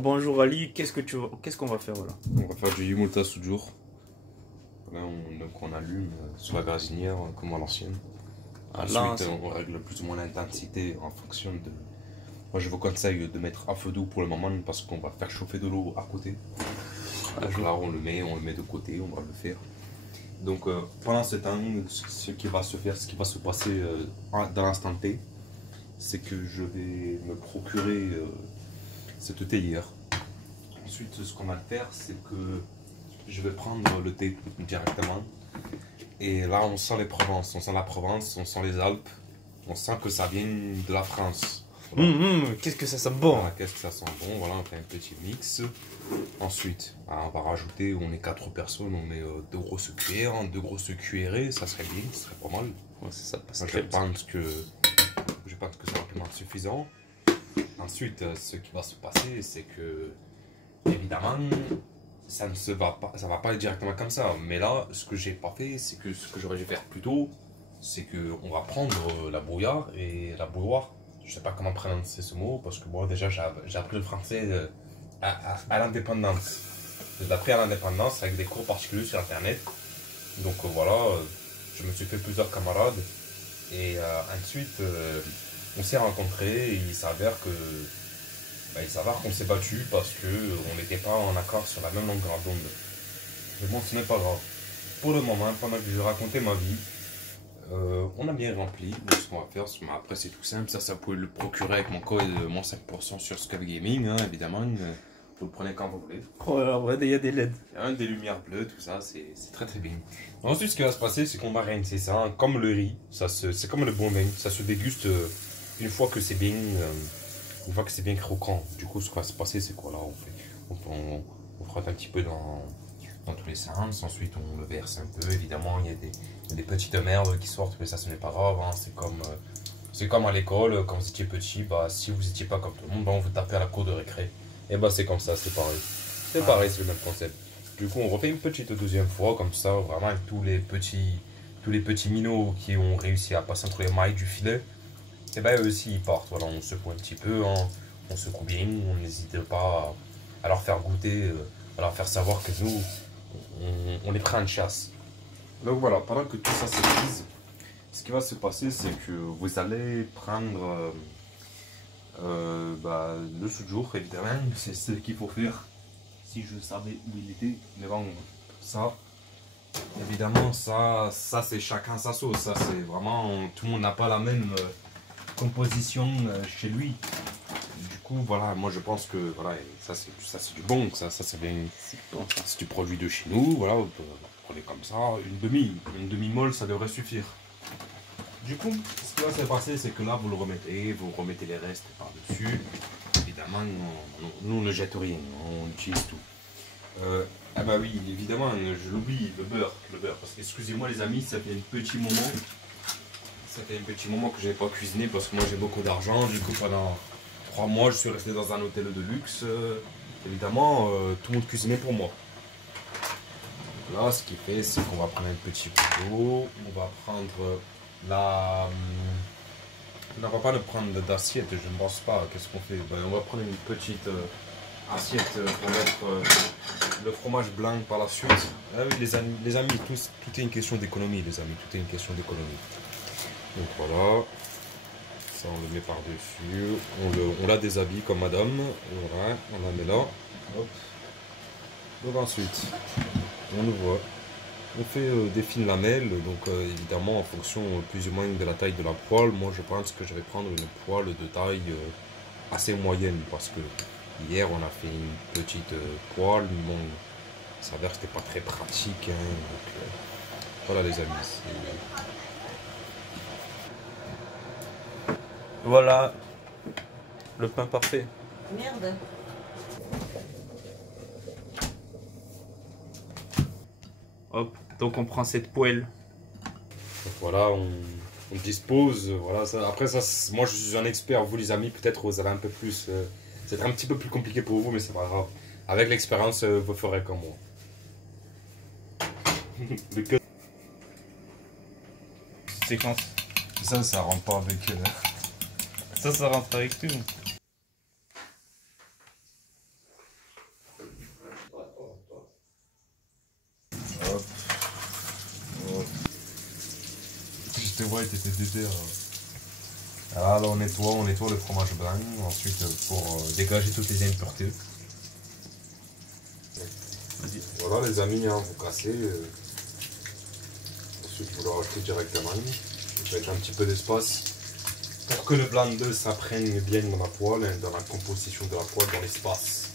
Bonjour Ali, qu'est-ce qu'on va faire là? On va faire du yumulta soudjour. Là, donc on allume sur la gazinière comme à l'ancienne. Ah, là, Ensuite, on règle plus ou moins l'intensité en fonction de. Moi, je vous conseille de mettre à feu doux pour le moment parce qu'on va faire chauffer de l'eau à côté. Donc là, on le met de côté, on va le faire. Donc pendant ce temps, ce qui va se passer dans l'instant T, c'est que je vais me procurer cette théière. Ensuite, ce qu'on va faire, c'est que je vais prendre le thé directement. Et là, on sent les Provences, on sent la Provence, on sent les Alpes. On sent que ça vient de la France. Voilà. Qu'est-ce que ça sent bon? Voilà, qu'est-ce que ça sent bon. Voilà, on fait un petit mix. Ensuite, on va rajouter, on est 4 personnes, on met 2 grosses cuillères, 2 grosses cuillerées, ça serait bien, ça serait pas mal. Ouais, c'est ça, parce Moi, je pense que c'est amplement suffisant. Ensuite, ce qui va se passer, c'est que, évidemment, ça va pas être directement comme ça. Mais là, ce que j'ai pas fait, c'est que ce que j'aurais dû faire plus tôt, c'est que on va prendre la brouillard et la bouilloire. Je sais pas comment prononcer ce mot parce que moi déjà j'ai appris le français à l'indépendance. J'ai appris à l'indépendance avec des cours particuliers sur internet. Donc voilà, je me suis fait plusieurs camarades et ensuite on s'est rencontrés et il s'avère qu'on s'est battu parce que on n'était pas en accord sur la même longueur d'onde. Mais bon, ce n'est pas grave. Pour le moment, pendant que je racontais ma vie, on a bien rempli ce qu'on va faire. Après, c'est tout simple. Ça, vous pouvez le procurer avec mon code, mon 5% sur Scuf Gaming, hein, évidemment. Vous le prenez quand vous voulez. Oh, en vrai, il y a des LED. Il y a des lumières bleues, tout ça, c'est très très bien. Ensuite, ce qui va se passer, c'est qu'on va rincer ça, hein, comme le riz. C'est comme le bon vin. Ça se déguste une fois que c'est bien. Une fois que c'est bien croquant. Du coup, ce qui va se passer, c'est quoi là? On frotte un petit peu dans tous les sens. Ensuite, on le verse un peu. Évidemment, il y a des petites merdes qui sortent, mais ça, ce n'est pas grave. Hein. C'est comme à l'école, quand vous étiez petit, bah, si vous n'étiez pas comme tout le monde, bah, on vous tapait à la cour de récré. Et bah, c'est comme ça, c'est pareil. C'est pareil, c'est le même concept. Du coup, on refait une petite deuxième fois, comme ça, vraiment, avec tous les petits minots qui ont réussi à passer entre les mailles du filet. Et ben eux aussi ils partent, voilà, on secoue un petit peu, hein, on secoue bien, on n'hésite pas à leur faire goûter, à leur faire savoir que nous, on est prêts à une chasse. Donc voilà, pendant que tout ça s'épuise, ce qui va se passer, c'est que vous allez prendre le soudjour, évidemment, c'est ce qu'il faut faire. Si je savais où il était, mais bon, ça, évidemment, ça c'est chacun sa sauce, ça c'est vraiment, tout le monde n'a pas la même composition chez lui. Du coup, voilà, moi je pense que voilà, ça c'est du bon, ça c'est bien, c'est du produit de chez nous, voilà, vous prenez comme ça, une demi-molle, ça devrait suffire. Du coup, ce qui va se passer, c'est que là vous remettez les restes par-dessus. Évidemment, nous on ne jette rien, on utilise tout. Ah bah oui, évidemment, je l'oublie, le beurre, parce que excusez-moi les amis, ça fait un petit moment. Ça fait un petit moment que je n'ai pas cuisiné parce que moi j'ai beaucoup d'argent. Du coup, pendant 3 mois, je suis resté dans un hôtel de luxe. Évidemment, tout le monde cuisinait pour moi. Donc là, ce qui fait, c'est qu'on va prendre un petit couteau. On va prendre la. On ne va pas le prendre d'assiette, je ne pense pas. Qu'est-ce qu'on fait? Ben, on va prendre une petite assiette pour mettre le fromage blanc par la suite. Ah oui, les amis, tout est une question d'économie, les amis. Tout est une question d'économie. Donc voilà, ça on le met par-dessus, on la déshabille comme madame, voilà, on la met là, hop. Donc ensuite, on ouvre, on fait des fines lamelles, donc évidemment en fonction plus ou moins de la taille de la poêle, moi je pense que je vais prendre une poêle de taille assez moyenne, parce que hier on a fait une petite poêle, bon, ça s'avère que c'était pas très pratique, hein, donc voilà les amis. Voilà, le pain parfait. Merde. Hop, donc on prend cette poêle. Donc voilà, on dispose, voilà, ça, après ça, moi je suis un expert, vous les amis, peut-être vous avez un peu plus, c'est un petit peu plus compliqué pour vous, mais c'est pas grave. Avec l'expérience, vous ferez comme moi. Séquence. Ça rentre pas avec... Ça rentre avec tout. je te vois, t'étais déter. Alors on nettoie le fromage blanc, ensuite pour dégager toutes les impuretés. Voilà les amis, hein, vous cassez. Ensuite vous le rajoutez directement. Vous faites un petit peu d'espace pour que le blanc d'œuf s'imprègne bien dans la poêle, hein, dans la composition de la poêle, dans l'espace.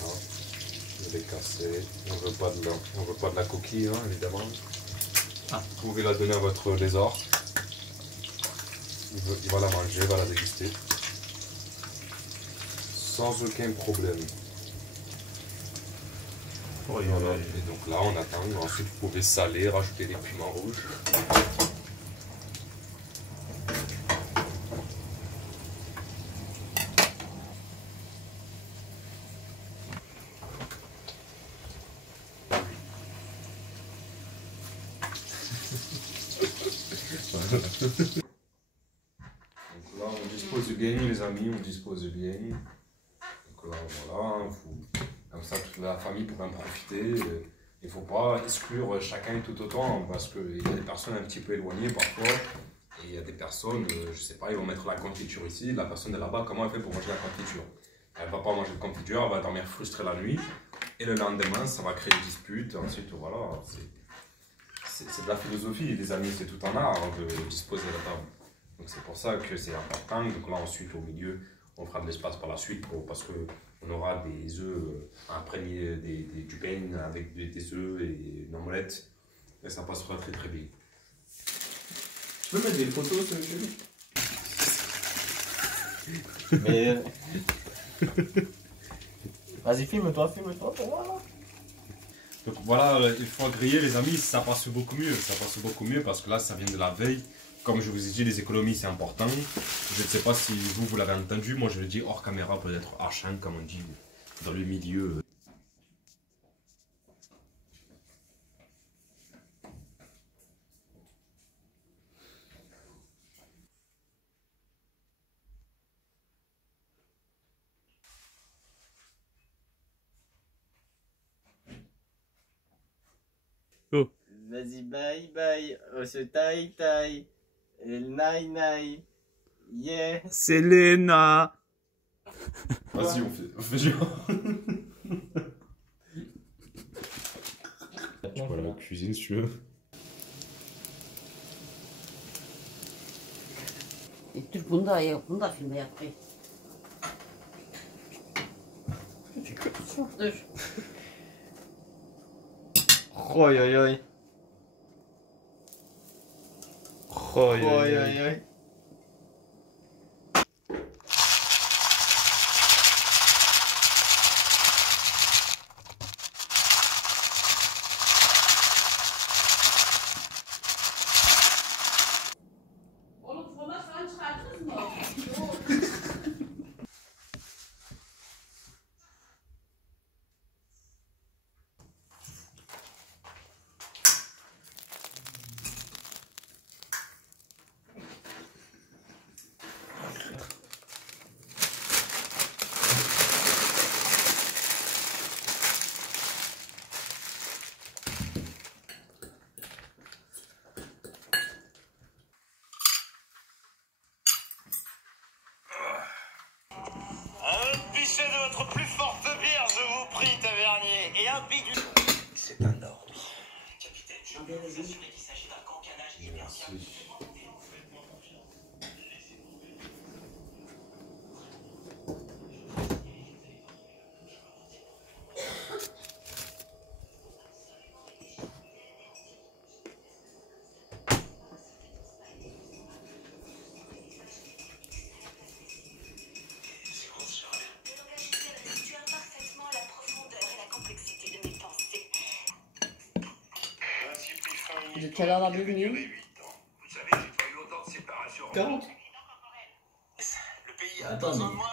Voilà. Vous les cassez. On ne veut pas de la coquille, hein, évidemment. Ah. Vous pouvez la donner à votre lézard. Il va la manger, il va la déguster. Sans aucun problème. Oui, voilà. Et donc là on attend. Ensuite vous pouvez saler, rajouter des piments rouges. Donc là on dispose bien les amis, on dispose bien. Donc là voilà, comme ça toute la famille pourra en profiter. Il ne faut pas exclure chacun tout autant parce qu'il y a des personnes un petit peu éloignées parfois. Et il y a des personnes, je ne sais pas, ils vont mettre la confiture ici. La personne est là-bas, comment elle fait pour manger la confiture? Elle ne va pas manger de confiture, elle va dormir frustrée la nuit. Et le lendemain, ça va créer des disputes. Ensuite, voilà, c'est de la philosophie, les amis, c'est tout un art de disposer la table. Donc c'est pour ça que c'est important. Donc là, ensuite, au milieu, on fera de l'espace par la suite parce qu'on aura des œufs imprégnés, du pain avec des œufs et une omelette. Et ça passera très très bien. Tu peux mettre des photos, ce jeu? Mais. Vas-y, filme-toi pour moi là. Donc voilà, il faut griller les amis, ça passe beaucoup mieux. Ça passe beaucoup mieux parce que là, ça vient de la veille. Comme je vous ai dit, les économies, c'est important. Je ne sais pas si vous l'avez entendu. Moi, je le dis hors caméra, peut-être hors champ, comme on dit dans le milieu. Oh. Vas-y, bye bye. On se taille taille. Nai nai. Yeah. Selena. Vas-y, on fait genre. Tu peux aller à la cuisine si tu veux. Dur bunu da yap, bunu da filme yap. Dur. Oy oy oy. Oy, Oy oy oy. Oğlum fromaj falan çıkarttınız mı? Un pichet de votre plus forte bière, je vous prie, tavernier. Et un pic du... C'est un ordre. Capitaine, je peux vous assurer qu'il s'agit d'un cancanage immédiat. Tu as parfaitement la profondeur et la complexité de mes pensées. De quelle heure la bienvenue? Vous savez, j'ai pas eu autant de séparation. 40. Le pays a Attends, besoin mais- de moi.